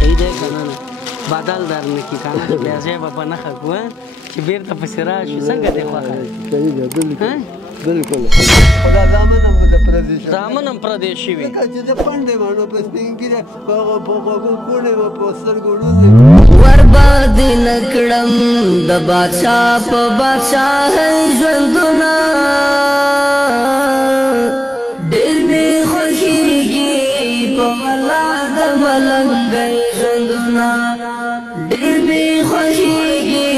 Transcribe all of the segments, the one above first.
صحیح دی که نه بدل در نه کړي که نه چې بیا ځای به په نښه کړو چې بېرته پسې راشو څنګه دی خوښه صحیح ده بالکل خو دا زامن هم د پردي شوي زامن هم پردی شوي ځکه چې زه پنډ یم نو په سپین ږیره په غوږو کوڼ یم په سترګو ړوند یم ورباندې نه کړم د بادشاه په بادشاهۍ ژوندونه ډېر مې خوښېږي په والله د ملنګۍ ژوندونه ډېر مې خوښېږي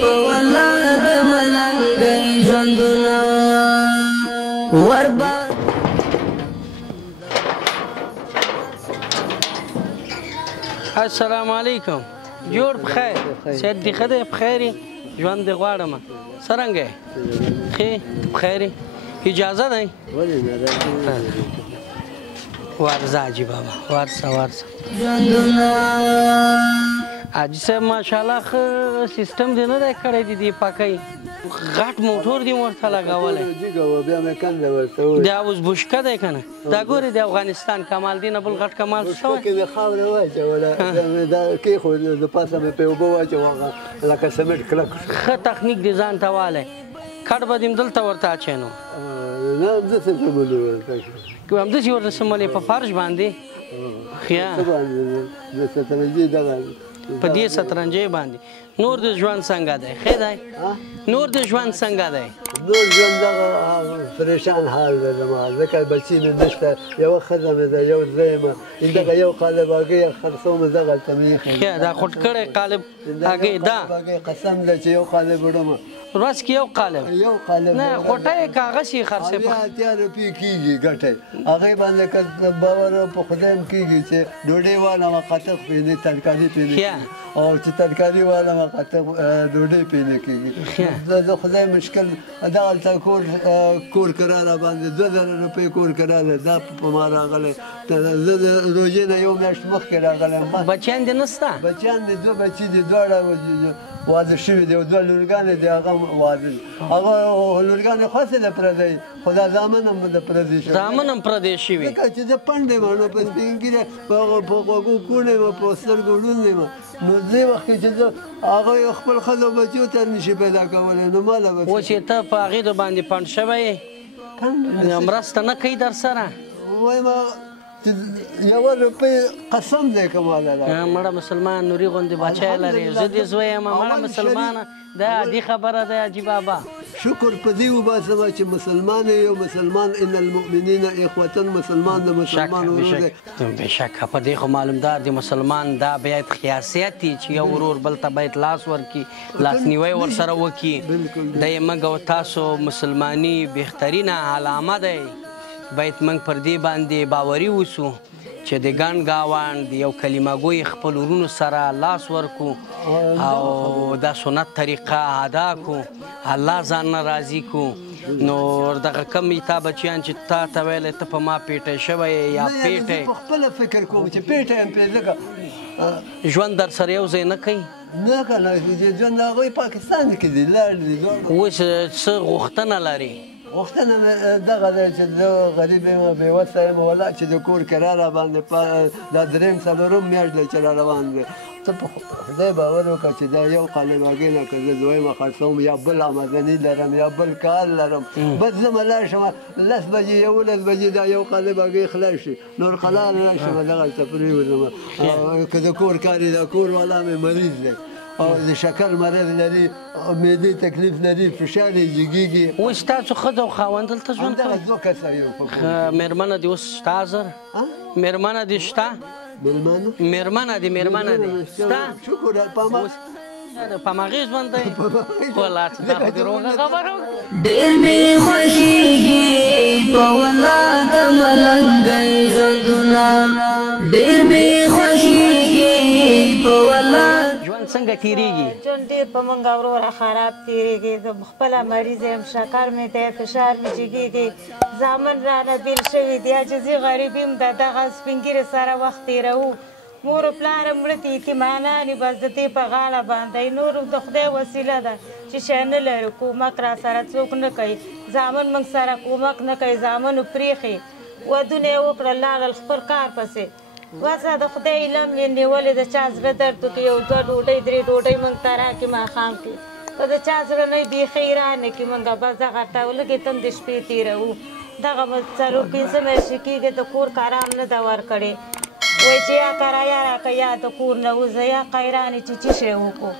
په والله د ملنګۍ ژوندونه السلام علیکم جوړ بخیر صحت دې ښه دی بخیر یې ژوند دې غواړم څرنګه یې ښې بخیر یې اجازه دی ولې نه ورځه حاجي بابا ورځه حاجي صاحب ماشاءالله ښه سیسټم دې نه دی کړی د دې پکۍ غټ موټور دې ورته لګولی بیا مې کنده ورته وویل دا اوس بوشکه دی که نه دا ګورې د افغانستان کمال دی نه بل غټ کمال شوی کې مې خاوره واچوله دا کېښود د پاسه مې پې اوبه واچوه لکه سمټ کلک ښه تخنیک دې ځان ته والی کټ به دې همدلته ورته اچینو نه همداسې سملې ورته همداسې ورته سملې په فرش باندې ښه څه باندې د سترنجي دغه په دې سترنجۍ باندې نور د ژوند څنګه دی ښه دی نور د ژوند څنګه دی نور ژوند دغه پریشان حال دی زما ځکه بچي مې نشته یوه ښځه مې ده یو زوی یم همدغه یو قالب هګۍ خرڅوم دغلته مې ایښی دا خټ کړی قالب هګۍ دا قسم دی چې یو قالب وړم ورځ کې یو قالب نه غوټه یې کاغذ یې خرڅې بیا اتیا روپۍ کېږي ګټی هغې باندې که باور په خدای هم کېږي چې ډوډۍ والم قطق پې نه ترکاري پې نه او چې ترکاري والم قطق ډوډۍ پې نه کېږي د خدای مشکل دغلته کور کرا را باندې 2000 روپۍ کور کرا ده دا په ما راغلی زه د روژې نه یو میاشت مخکې راغلی یم بچیان دې نشته بچیان دې 2 بچي دي دواړه واده شوي دي او 2 لورګانې دي هغه واده هغه لورګانې خوښې ده پردی خو دا زامن هم د پردي شوي زامن هم پردی شوي ځکه چې زه پنډ یم نو په سپین ږیره په غوږو کوڼ یم په سترګو ړوند یم نو دې وخت کې چې زه هغه خپل ښځو بچیو ته نشي پیدا کولی نو ماله به اوس چې ته په هغې باندې پنډ شوی یې مرسته نه کوي در سره وایم یوه روپۍ قسم دی که ماله مړه مسلمان نوري غوندې بچی لرې زه دې زوی یم مړه مسلمانه دا عادي خبره ده حاجي بابا شکر په دې وباسم چې مسلمان یو مسلمان ان المؤمنین اخوة مسلمان د مسلمان ورور دی بېشکه په دې خو معلومدار دی مسلمان دا باید خیاست دی چې یو ورور بل ته باید لاس ورکړي لاسنیوی ورسره وکړي دی موږ او تاسو مسلماني بهترینه علامه دی باید موږ پر دې باندې باوري اوسو چې د ګڼ ګاونډ یو کلمه ګوی خپل ورونو سره لاس ورکو او دا سنت طریقه ادا کو الله ځان نه راضي کو نو دغه کم تا بچیان چې تا ته ویلی ته په ما پیټی شوی یا پیټی په خپله فکر کوم چې پیټی یم پرې ځکه ژوند در سره یو ځای نه کوي نه که نه ژوند هغوی پاکستان کې دي لاړ دي اوس څه غوښتنه لري غوښتنه مې دغه دی چې زه غریب یم بېوسه یم ولا چې د کور کرا را باندې دا درېیم څلورم میاشت دی چې را روان دی ته په خدای باور وکړه چې دا یو قالب هګۍ نه که زه دویمه خرڅوم یا بل آمدني لرم یا بل کار لرم بس زه ملا شم 10 بجې 11 بجې دا یو قالب هګۍ خلاص شي نور قلار راشم دغلته پرېوځم که د کور کار یې د کور والا مې مریض دی او د شکر مرض لري معدې تکلیف لري فشار یې جګېږي اوس تاسو ښځه او خاوند دلته ژوند کوي همدغه 2 کسه یو مېرمنه دې اوس شته زر مېرمنه دې شته مېرمنه دې شته شکر په هماغې ژوند دی والله چې دا خو دې روغه خبره ډېر مې خوښېږي په والله د ملنګۍ ژوندونه ډېر مې خوښېږي په والله ژوند څنګه تېرېږي ژوند ډېر په موږ وروره خراب تېرېږي زه خپله مریض یم شکر مې دی فشار مې جګېږي زامن رانه بېل شوي دي عاجزي غریبي م ده دغه سپین ږیرې سره وخت تېروو مور و پلار مړه دي یتیمانان یې بس د دې په غاړه باندې نور د خدای وسیله ده چې شی نه لرو کومک را سره څوک نه کوي زامن موږ سره کومک نه کوي زامنو پرېښې ودونه یې وکړل لاړل خپل کار پسې واسه د خدای علم یې نیولې د چا زړه درد وکړي یو دوه ډوډۍ درې ډوډۍ موږ ته راکړي ماښام کې که د چا زړه نه وي بیخي یې رانکړي موږ بس دغه ټولګې ته هم د شپې تېروو دغه به 4-5 میاشتې کېږي د کور کارام نه ده ورکړې وایي چې یا کرایه راکړه یا د کور نه وځه یا قیران یې چې څه شی وکړو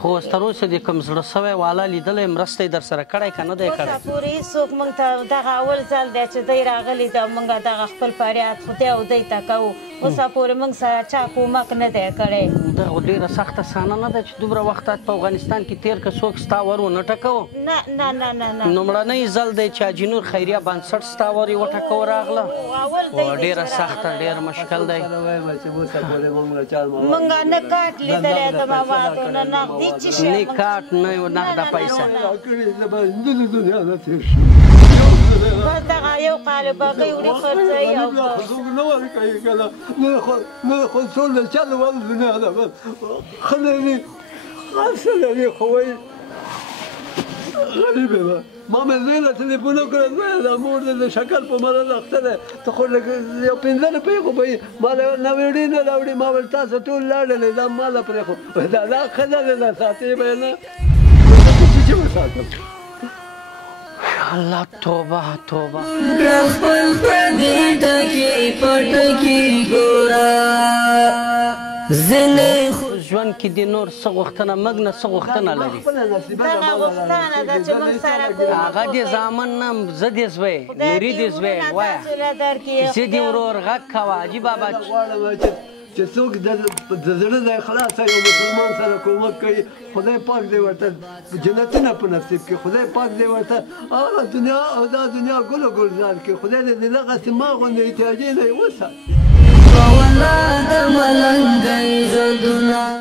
خو اوس تر اوسه د کوم زړه سوی والا لیدلی مرسته یې در سره کړی که نه دی کړی اوسه پورې هېڅوک موږ ته دغه اول ځل دی چې دی راغلی ده موږ دغه خپل فریاد خدای او دی ته کوو اوسه پورې موږ سره چا کومک نه دی کړی دا خو ډېره سخته سانه نه ده چې دومره وخت په افغانستان کې تېر که څوک ستا ور ونه ټکوو نه نه نه نه نه لومړنی ځل دی چې حاجي نور خیریه بنسټ ستا ور یې وټکوو راغله ډېره سخته ډېر مشکل دی موږ نه کاټ لیدلی د ماماتو نه نغدي څه شی نه کاټ نه نغده پیسه بس دغه یو قالب هګۍ وړي خرڅوي او نه ورکوي که نه نه خو څو له چل ول دنیا ده بس ښه لري ښه لري خو وایي غریبه ده ما مې زوی له تلیفون وکړه زویه دا مور دې د شکر په مرض اخته دی ته خو لږ یو 15 روپۍ خو به ما له نوېړې نه راوړي ما ویل تاسو ټول لاړلې دا ما له پرېښو دا ښځه دی دا ساتې به یې نه چې وساتم الله توبه توبه خپل پردي ټکي پټکي ګورا زنه ژوند کې د نور څه غوښتنه موږ نه څه غوښتنه لري دغه غوښتنه ده چې موږ سره کوو هغه دې زامن نه زه دې زوی نوري دې زوی وایه زه دې ورور غږ کوه حاجي بابا چې څوک د زړه د اخلاصه یو مسلمان سره کومک کوي خدای پاک دې ورته جنتونه په نصیب کړي خدای پاک دې ورته هغه دنیا او دا دنیا ګل و ګلزار کړي خدای دې دغسې ما غوندې احتیاجي نه یې وساتي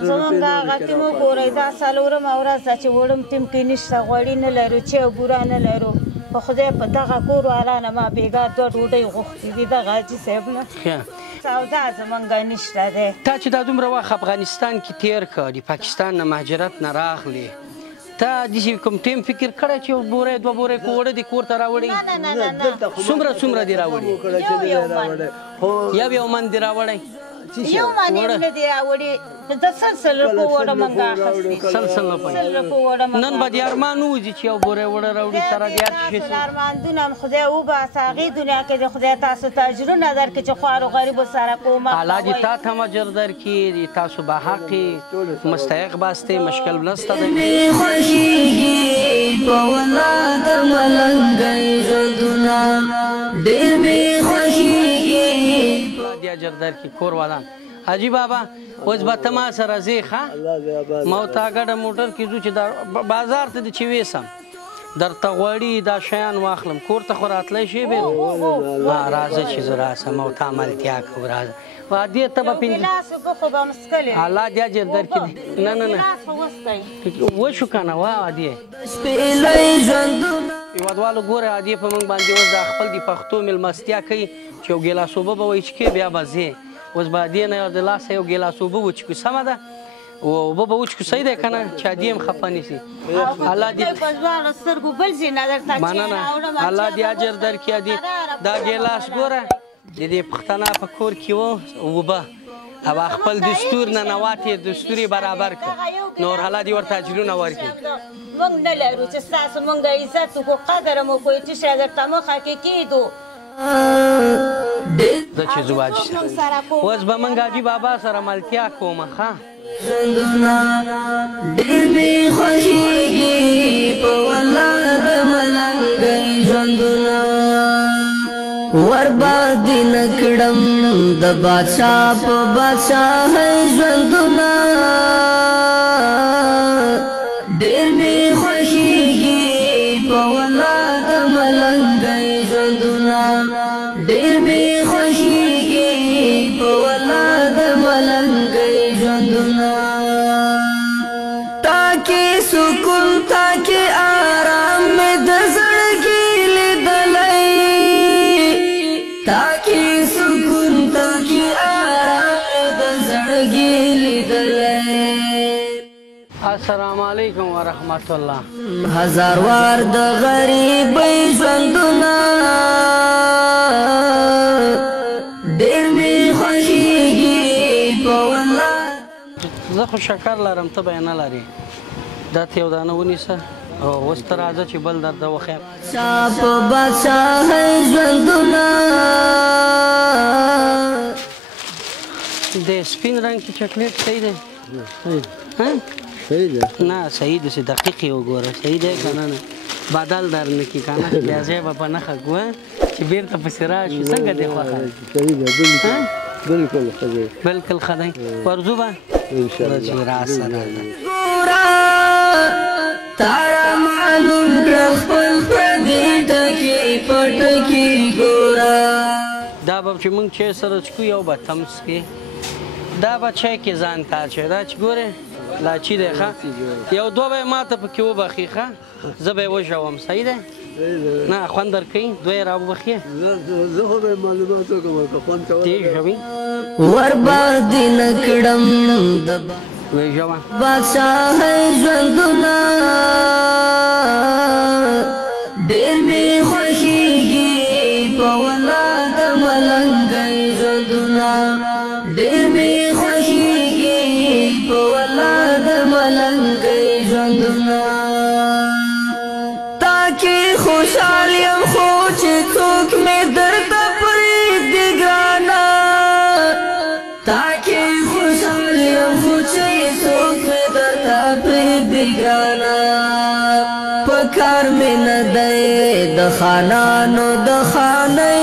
زمونږ هغه ټیم وګورئ دا څلورمه ورځ ده چې وړم ټیم کې نشته غوړي نه لرو چې او بوره نه لرو په خدای په دغه کور والا نه ما بېګا 2 ډوډۍ غوښتې دي دغه حاجي صاحب نه سودا زمونږ نشته دی تا چې دا دومره وخت افغانستان کې تېر کړ د پاکستان نه مهاجرت نه راغلې تا داسې کوم ټیم فکر کړی چې یو بورې 2 بورې خو وړه دې کور ته راوړې څومره دې راوړې یو من دې راوړی یو من یې نه دي راوړي د 100 روپو وړه موږ اخیستې 100 روپۍ نن به دې ارمان وځي چې یو بورې وړه راوړي سره دې هر شي ارماندونه هم خدای وباسه هغې دنیا کې د خدای تاسو ته اجرونه درکړي چې خوارو غریبو سره کومک الله دې تا ته هم اجر درکړي تاسو به حق مستحق باستئ مشکل نسته دی خوښېږي په ولاد ملنګۍ ژوندونه ډېر مې خوښېږي دې اجر درکړي کور ودان حاجي بابا اوس به ته ما سره ځې ښه ما ورته ګډه موټر کې ځو چې بازار ته دې چې ویسم درته غواړي دا شیان واخلم کور ته خو راتلی شي بیا راځه چې زه راسم او ته عملتیا کوو راځه دې ته به الله دې اجر درکړي نه نه نه وشو که نه وا عادیه هېوادوالو ګوره عادیه په موږ باندې اوس دا خپل د پښتو مېلمستیا کوي چې یو ګیلاس اوبه به وچکې بیا به ځې اوس به دې نه د لاسه یو ګیلاس اوبه وچکو سمه ده اوبه به وچکو صحیح دی که نه چې عادي هم خفه نیسي الله دې مننه الله دې اجر درکړي عادي دا ګیلاس ګوره د دې پښتنه په کور کې و اوبه او خپل دستور ننواتې دستور یې برابر کړ نور الله دې ورته اجرونه ورکړي موږ نه لرو چې ستاسو موږ عزت وکړو قدر مو کوو چې شی درته مخه کې کېږدو زه چې ځو حاجي صاحب اوس به موږ حاجي بابا سره ملتیا کومه ښه ډېر مې خوښېږي په ولاد ملنګۍ ژوندونه ورباندې نه کړم د بادشاه په بادشاهۍ ژوندونه ډېر مې خوښېږي په ولاد ملنګۍ ژوندونه ډېر مې خوښېږي په ولاد ملنګۍ ژوندونه تاکي سکون تاکي آرام مې د زړګي لیدلی تاکي سکون تاکي آرام مې د زړګي لیدلی السلام علیکم ورحمت الله هزار وار د غریبۍ ژوندونه ډېر مې خوښېږي زه خو شکر لرم ته به یې نه لرې دا ته یو دانه ونیسه او اوس ته راځه چې بل درته وښیم چا په بادشاهۍ ژوندونه د سپین رنګ کې چاکلیټ صحیح دی صحیح ده نه صحیح داسې دقیق یې وګوره صحیح دی که نه نه بدل در نه کړي که نه بیا ځای به په نښه کړو چې بېرته پسې راشي څنګه دی خوښه صحیح ده بالکل ښه دی بالکل ښه دی ورځو به انشاءالله چې راسه راځه ګوره تارا معلوم کړه خپل پردي ټکي په ټکي ګوره دا به چې موږ چای سره څکو یو به تمس کې دا به چای کې ځان کار چای دا چې ګورې لاچي دی ښه یو دوه به یې ما ته پکې وبخي ښه زه به یې وژوم صحیح دی نه خوند درکوي دوه یې راوبخې زه خو به معلومات وکړم که خوند کولی تیز ژوي ورباندې نه کړم د ویې ژوه بادشاهۍ ژوندونه ډېر مې خوښېږي په ولاد ملنګۍ ژوندونه ډېر مې خوښېږي په ولاد ملنګۍ ژوندونه تا کې خوشحال یم خو چې څوک مې درته پرېږدي ګرانه تا کې خوشحال یم خو چې څوک مې درته پرېږدي ګرانه په کار مې نه دی د خانانو د خانۍ